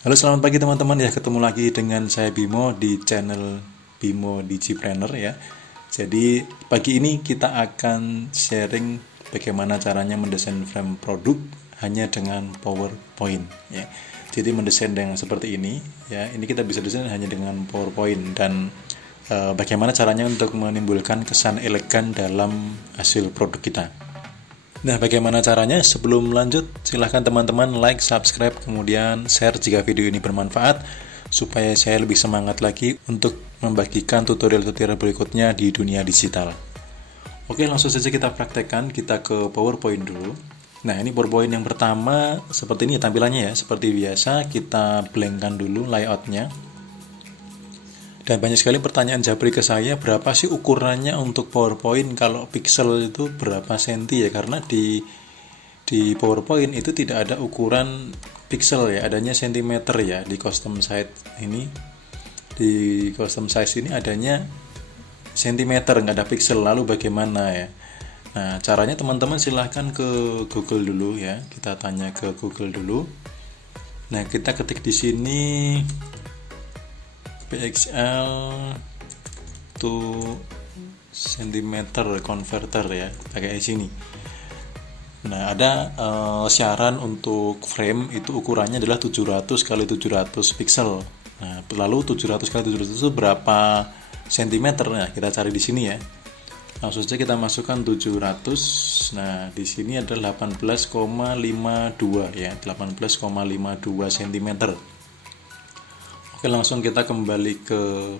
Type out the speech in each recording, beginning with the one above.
Halo, selamat pagi teman-teman ya. Ketemu lagi dengan saya Bimo di channel Bimo Digipreneur ya. Jadi pagi ini kita akan sharing bagaimana caranya mendesain frame produk hanya dengan PowerPoint ya. Jadi mendesain dengan seperti ini ya. Ini kita bisa desain hanya dengan PowerPoint dan bagaimana caranya untuk menimbulkan kesan elegan dalam hasil produk kita. Nah, bagaimana caranya? Sebelum lanjut, silahkan teman-teman like, subscribe, kemudian share jika video ini bermanfaat, supaya saya lebih semangat lagi untuk membagikan tutorial-tutorial berikutnya di dunia digital. Oke, langsung saja kita praktekkan, kita ke PowerPoint dulu. Nah, ini PowerPoint yang pertama, seperti ini tampilannya ya, seperti biasa, kita blankkan dulu layoutnya. Dan banyak sekali pertanyaan japri ke saya, berapa sih ukurannya untuk PowerPoint, kalau pixel itu berapa senti ya, karena di PowerPoint itu tidak ada ukuran pixel ya, adanya sentimeter ya. Di custom size ini, di custom size ini adanya sentimeter, nggak ada pixel. Lalu bagaimana ya? Nah, caranya teman-teman silahkan ke Google dulu ya, kita tanya ke Google dulu. Nah, kita ketik di sini PXL to centimeter converter ya, pakai sini. Nah, ada syarat untuk frame itu ukurannya adalah 700 kali 700 pixel. Nah, lalu 700 kali 700 itu berapa sentimeter? Nah, kita cari di sini ya. Langsung saja kita masukkan 700. Nah, di sini ada 18,52 ya, 18,52 cm. Oke, langsung kita kembali ke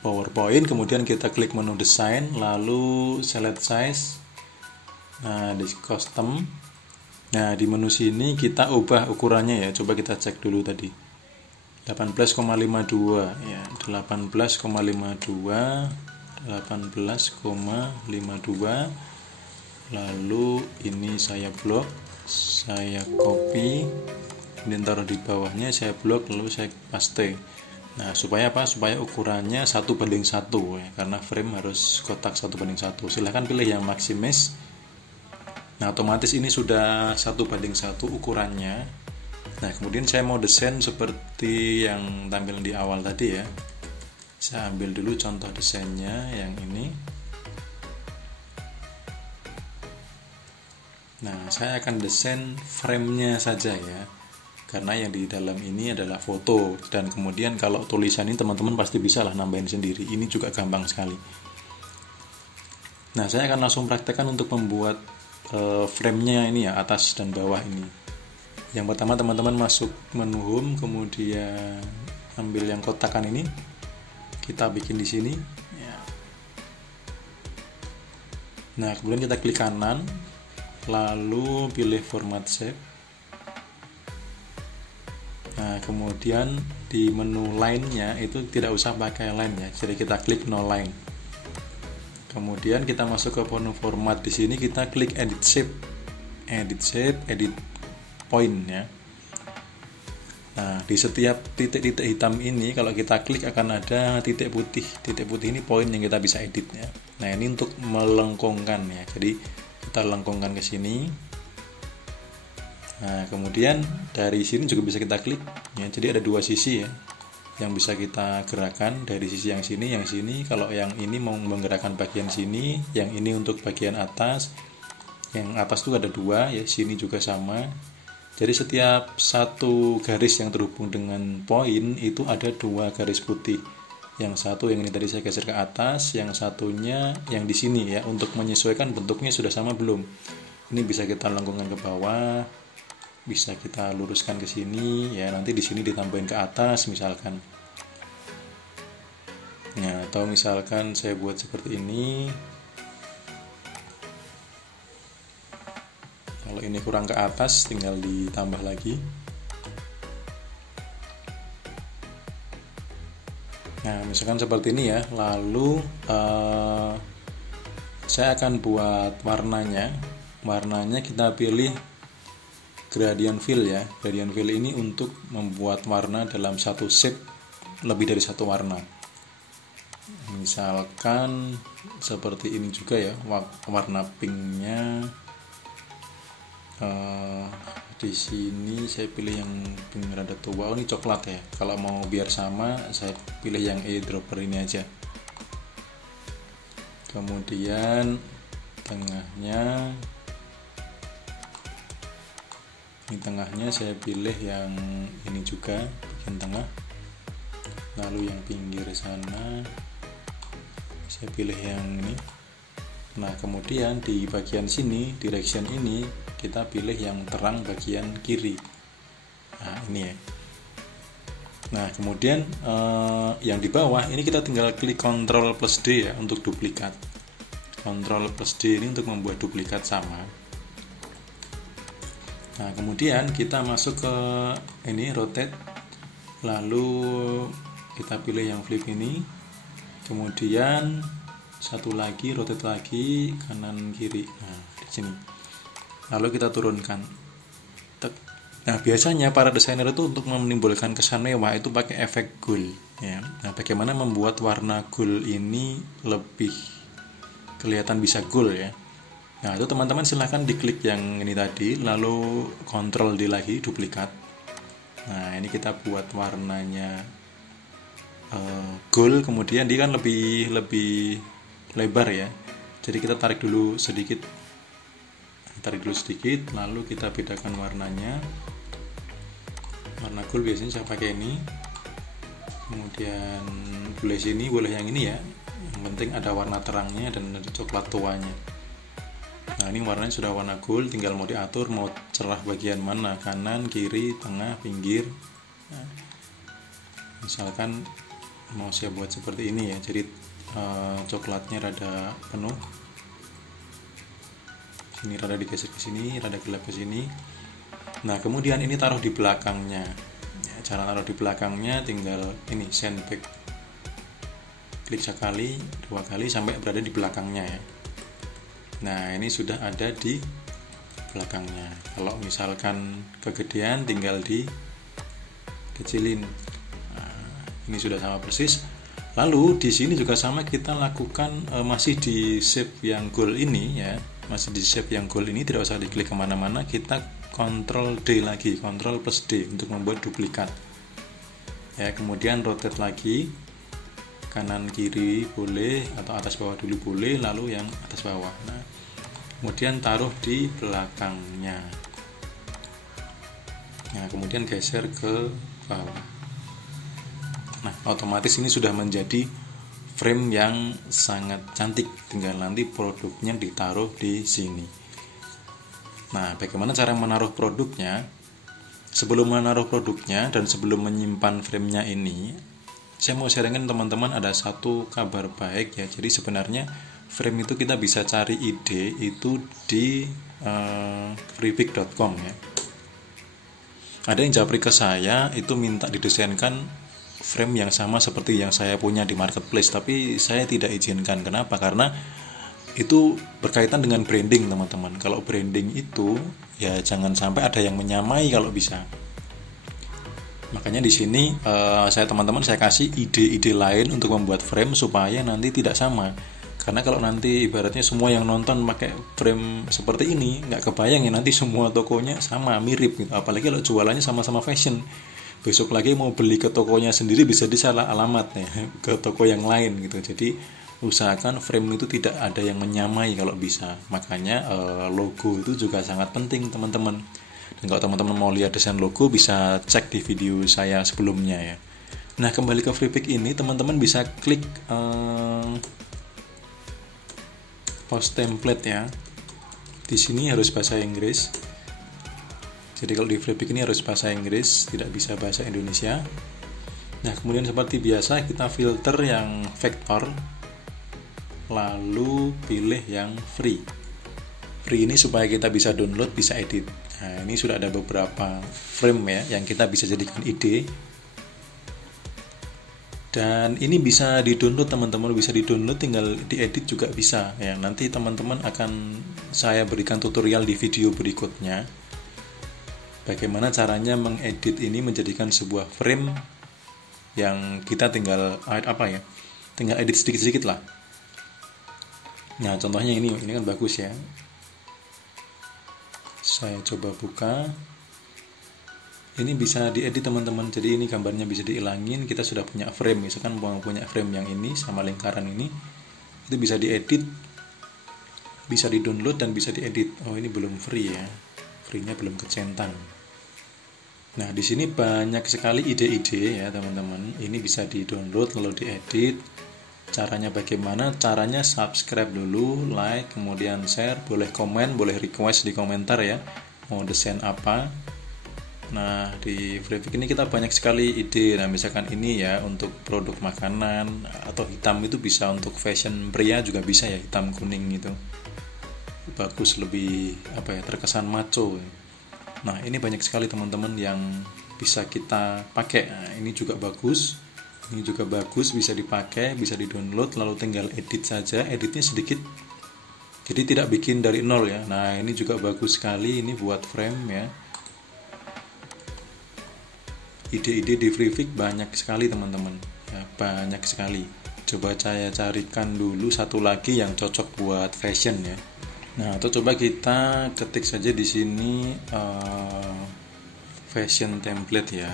PowerPoint, kemudian kita klik menu desain, lalu select size. Nah, di custom. Nah, di menu sini kita ubah ukurannya ya. Coba kita cek dulu tadi. 18,52 ya, 18,52, 18,52. Lalu ini saya blok, saya copy, kemudian taruh di bawahnya, saya blok, lalu saya paste. Nah, supaya apa? Supaya ukurannya 1:1 ya, karena frame harus kotak 1:1. Silahkan pilih yang maximis. Nah, otomatis ini sudah 1:1 ukurannya. Nah, kemudian saya mau desain seperti yang tampil di awal tadi ya. Saya ambil dulu contoh desainnya yang ini. Nah, saya akan desain frame-nya saja ya, karena yang di dalam ini adalah foto. Dan kemudian kalau tulisan ini teman-teman pasti bisa lah nambahin sendiri. Ini juga gampang sekali. Nah, saya akan langsung praktekkan untuk membuat frame-nya ini ya, atas dan bawah ini. Yang pertama teman-teman masuk menu home, kemudian ambil yang kotakan ini, kita bikin di sini ya. Nah, kemudian kita klik kanan, lalu pilih format shape. Nah, kemudian di menu line-nya itu tidak usah pakai line ya, jadi kita klik no line. Kemudian kita masuk ke menu format, di sini kita klik edit shape, edit point ya. Nah, di setiap titik-titik hitam ini kalau kita klik akan ada titik putih. Titik putih ini poin yang kita bisa edit ya. Nah, ini untuk melengkungkan ya. Jadi kita lengkungkan ke sini. Nah, kemudian dari sini juga bisa kita klik ya. Jadi ada dua sisi ya yang bisa kita gerakan, dari sisi yang sini, yang sini. Kalau yang ini mau menggerakkan bagian sini, yang ini untuk bagian atas. Yang atas tuh ada dua ya, sini juga sama. Jadi setiap satu garis yang terhubung dengan poin itu ada dua garis putih. Yang satu yang ini tadi saya geser ke atas, yang satunya yang di sini ya, untuk menyesuaikan bentuknya sudah sama belum. Ini bisa kita lengkungkan ke bawah, bisa kita luruskan ke sini ya, nanti di sini ditambahin ke atas misalkan. Ya, atau misalkan saya buat seperti ini. Kalau ini kurang ke atas tinggal ditambah lagi. Nah, misalkan seperti ini ya. Lalu saya akan buat warnanya. Warnanya kita pilih gradient fill ya. Gradient fill ini untuk membuat warna dalam satu shape lebih dari satu warna. Misalkan seperti ini juga ya, warna pinknya Di sini saya pilih yang pink rada tua. Oh, ini coklat ya. Kalau mau biar sama, saya pilih yang eyedropper ini aja. Kemudian tengahnya, ini saya pilih yang ini juga, bagian tengah. Lalu yang pinggir sana saya pilih yang ini. Nah, kemudian di bagian sini, direction ini, kita pilih yang terang bagian kiri. Nah, ini ya. Nah, kemudian yang di bawah ini kita tinggal klik Ctrl plus D ya untuk duplikat. Ctrl plus D ini untuk membuat duplikat sama. Nah, kemudian kita masuk ke ini, rotate. Lalu kita pilih yang flip ini. Kemudian satu lagi, rotate lagi, kanan kiri. Nah, di sini. Lalu kita turunkan. Nah, biasanya para desainer itu untuk menimbulkan kesan mewah itu pakai efek gold ya. Nah, bagaimana membuat warna gold ini lebih kelihatan bisa gold ya. Nah, itu teman-teman silahkan diklik yang ini tadi, lalu Ctrl D lagi, duplikat. Nah, ini kita buat warnanya gold, kemudian dia kan lebih lebar ya. Jadi kita tarik dulu sedikit, lalu kita bedakan warnanya. Warna gold biasanya saya pakai ini. Kemudian boleh sini, boleh yang ini ya. Yang penting ada warna terangnya dan ada coklat tuanya. Nah, ini warnanya sudah warna gold, tinggal mau diatur mau cerah bagian mana, kanan, kiri, tengah, pinggir. Nah, misalkan mau saya buat seperti ini ya, jadi coklatnya rada penuh, sini rada digeser ke sini, rada gelap ke sini. Nah, kemudian ini taruh di belakangnya ya, cara taruh di belakangnya tinggal ini send back, klik sekali, dua kali sampai berada di belakangnya ya. Nah, ini sudah ada di belakangnya. Kalau misalkan kegedean tinggal dikecilin. Nah, ini sudah sama persis. Lalu di sini juga sama, kita lakukan masih di shape yang gold ini ya, masih di shape yang gold ini, tidak usah diklik kemana-mana, kita Ctrl D lagi, Ctrl plus D untuk membuat duplikat ya. Kemudian rotate lagi, kanan kiri boleh atau atas bawah dulu boleh, lalu yang atas bawah. Nah, kemudian taruh di belakangnya. Nah, kemudian geser ke bawah. Nah, otomatis ini sudah menjadi frame yang sangat cantik. Tinggal nanti produknya ditaruh di sini. Nah, bagaimana cara menaruh produknya? Sebelum menaruh produknya dan sebelum menyimpan framenya ini, saya mau sharingin teman-teman ada satu kabar baik ya. Jadi sebenarnya frame itu kita bisa cari ide itu di freepik.com ya. Ada yang japri ke saya itu minta didesainkan frame yang sama seperti yang saya punya di marketplace, tapi saya tidak izinkan. Kenapa? Karena itu berkaitan dengan branding teman-teman. Kalau branding itu ya jangan sampai ada yang menyamai kalau bisa. Makanya di sini saya kasih ide-ide lain untuk membuat frame supaya nanti tidak sama. Karena kalau nanti ibaratnya semua yang nonton pakai frame seperti ini, nggak kebayang ya nanti semua tokonya sama, mirip gitu. Apalagi kalau jualannya sama-sama fashion. Besok lagi mau beli ke tokonya sendiri bisa disalah alamat ya, ke toko yang lain gitu. Jadi usahakan frame itu tidak ada yang menyamai kalau bisa. Makanya logo itu juga sangat penting teman-teman. Dan kalau teman-teman mau lihat desain logo bisa cek di video saya sebelumnya ya. Nah, kembali ke Freepik ini, teman-teman bisa klik post template ya. Di sini harus bahasa Inggris. Jadi kalau di Freepik ini harus bahasa Inggris, tidak bisa bahasa Indonesia. Nah, kemudian seperti biasa kita filter yang vektor, lalu pilih yang free. Free ini supaya kita bisa download, bisa edit. Nah, ini sudah ada beberapa frame ya yang kita bisa jadikan ide. Dan ini bisa di-download teman-teman, bisa di-download, tinggal diedit juga bisa ya. Nanti teman-teman akan saya berikan tutorial di video berikutnya. Bagaimana caranya mengedit ini menjadikan sebuah frame yang kita tinggal tinggal edit sedikit-sedikit lah. Nah, contohnya ini kan bagus ya. Saya coba buka. Ini bisa diedit teman-teman, jadi ini gambarnya bisa dihilangin. Kita sudah punya frame, misalkan mau punya frame yang ini sama lingkaran ini, itu bisa diedit, bisa di-download dan bisa diedit. Oh, ini belum free ya, free-nya belum kecentang. Nah, di sini banyak sekali ide-ide ya teman-teman. Ini bisa di-download lalu diedit. Caranya bagaimana? Caranya subscribe dulu, like, kemudian share, boleh komen, boleh request di komentar ya, mau desain apa. Nah, di Freepik ini kita banyak sekali ide. Nah, misalkan ini ya untuk produk makanan, atau hitam itu bisa untuk fashion pria juga bisa ya, hitam kuning gitu. Bagus, lebih apa ya, terkesan macho. Nah, ini banyak sekali teman-teman yang bisa kita pakai. Nah, ini juga bagus. Ini juga bagus, bisa dipakai, bisa di-download, lalu tinggal edit saja. Editnya sedikit. Jadi tidak bikin dari nol ya. Nah, ini juga bagus sekali, ini buat frame ya. Ide-ide di Freepik banyak sekali teman-teman ya, banyak sekali. Coba saya carikan dulu satu lagi yang cocok buat fashion ya. Nah, atau coba kita ketik saja di sini fashion template ya.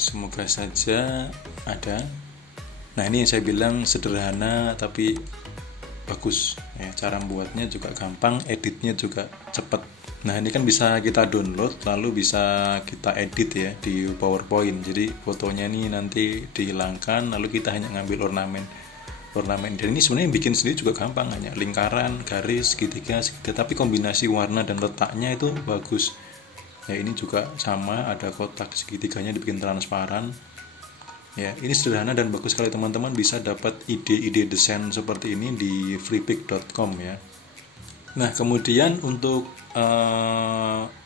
Semoga saja ada. Nah, ini yang saya bilang sederhana tapi bagus ya, cara membuatnya juga gampang, editnya juga cepat. Nah, ini kan bisa kita download lalu bisa kita edit ya di PowerPoint. Jadi fotonya ini nanti dihilangkan lalu kita hanya ngambil ornamen. Dan ini sebenarnya bikin sendiri juga gampang, hanya lingkaran, garis, segitiga, tapi kombinasi warna dan letaknya itu bagus. Ya, ini juga sama, ada kotak segitiganya dibikin transparan. Ya, ini sederhana dan bagus sekali teman-teman, bisa dapat ide-ide desain seperti ini di freepik.com ya. Nah, kemudian untuk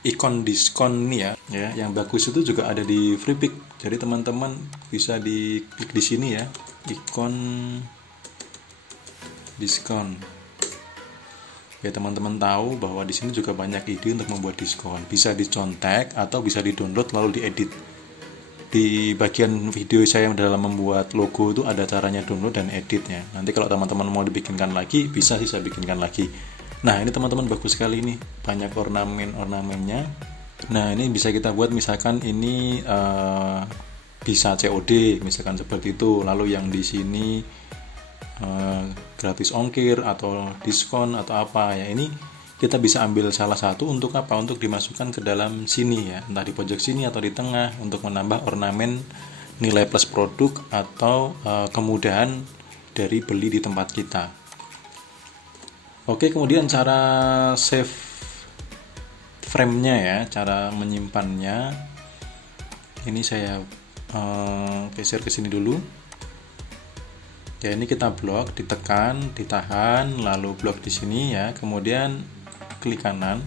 ikon diskon nih ya, yang bagus itu juga ada di Freepik. Jadi teman-teman bisa diklik di sini ya, ikon diskon. Ya, teman-teman tahu bahwa di sini juga banyak ide untuk membuat diskon. Bisa dicontek atau bisa di-download lalu diedit. Di bagian video saya dalam membuat logo itu ada caranya download dan editnya. Nanti kalau teman-teman mau dibikinkan lagi, bisa sih saya bikinkan lagi. Nah, ini teman-teman bagus sekali nih, banyak ornamennya. Nah, ini bisa kita buat misalkan ini bisa COD, misalkan seperti itu. Lalu yang di sini gratis ongkir atau diskon atau apa ya, ini kita bisa ambil salah satu untuk apa? Untuk dimasukkan ke dalam sini ya, entah di pojok sini atau di tengah, untuk menambah ornamen nilai plus produk atau kemudahan dari beli di tempat kita. Oke, kemudian cara save frame-nya ya, cara menyimpannya. Ini saya geser ke sini dulu. Ya, ini kita blok, ditekan, ditahan, lalu blok di sini ya. Kemudian klik kanan,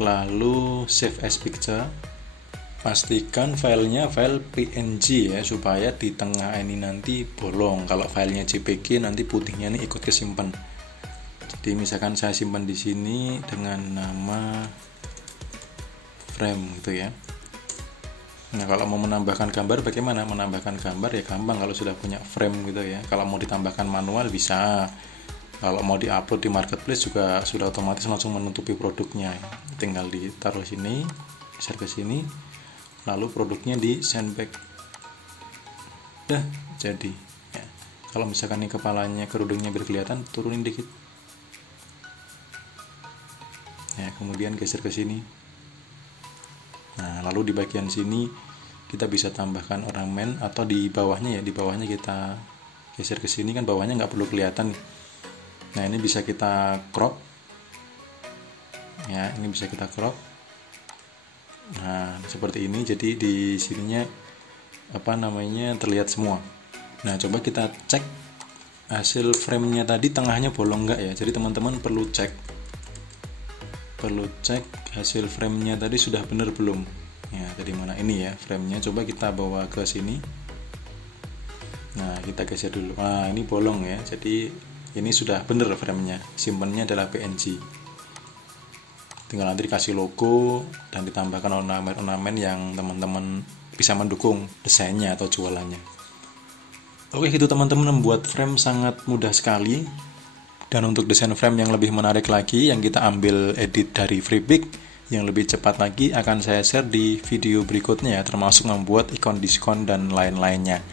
lalu save as picture. Pastikan filenya file PNG ya, supaya di tengah ini nanti bolong. Kalau filenya JPG nanti putihnya ini ikut kesimpan. Jadi misalkan saya simpan di sini dengan nama frame gitu ya. Nah, kalau mau menambahkan gambar bagaimana? Menambahkan gambar ya gampang kalau sudah punya frame gitu ya. Kalau mau ditambahkan manual bisa. Kalau mau diupload di marketplace juga sudah otomatis langsung menutupi produknya. Tinggal ditaruh sini, geser ke sini, lalu produknya di send back. Dah jadi. Ya. Kalau misalkan ini kepalanya, kerudungnya biar kelihatan, turunin dikit. Ya, kemudian geser ke sini. Nah, lalu di bagian sini kita bisa tambahkan ornamen, atau di bawahnya ya, di bawahnya kita geser ke sini, kan bawahnya nggak perlu kelihatan. Nah, ini bisa kita crop. Ya, ini bisa kita crop. Nah, seperti ini. Jadi di sininya terlihat semua. Nah, coba kita cek hasil frame-nya tadi tengahnya bolong nggak ya. Jadi teman-teman perlu cek hasil frame-nya tadi sudah benar belum ya. Dari mana ini ya frame-nya, coba kita bawa ke sini. Nah, kita geser dulu. Nah, ini bolong ya, jadi ini sudah benar frame-nya, simpannya adalah PNG. Tinggal nanti dikasih logo dan ditambahkan ornamen yang teman-teman bisa mendukung desainnya atau jualannya. Oke, gitu teman-teman, membuat frame sangat mudah sekali. Dan untuk desain frame yang lebih menarik lagi yang kita ambil edit dari Freepik yang lebih cepat lagi akan saya share di video berikutnya ya, termasuk membuat ikon diskon dan lain-lainnya.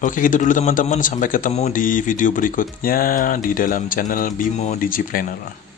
Oke, gitu dulu teman-teman, sampai ketemu di video berikutnya di dalam channel Bimo Digipreneur.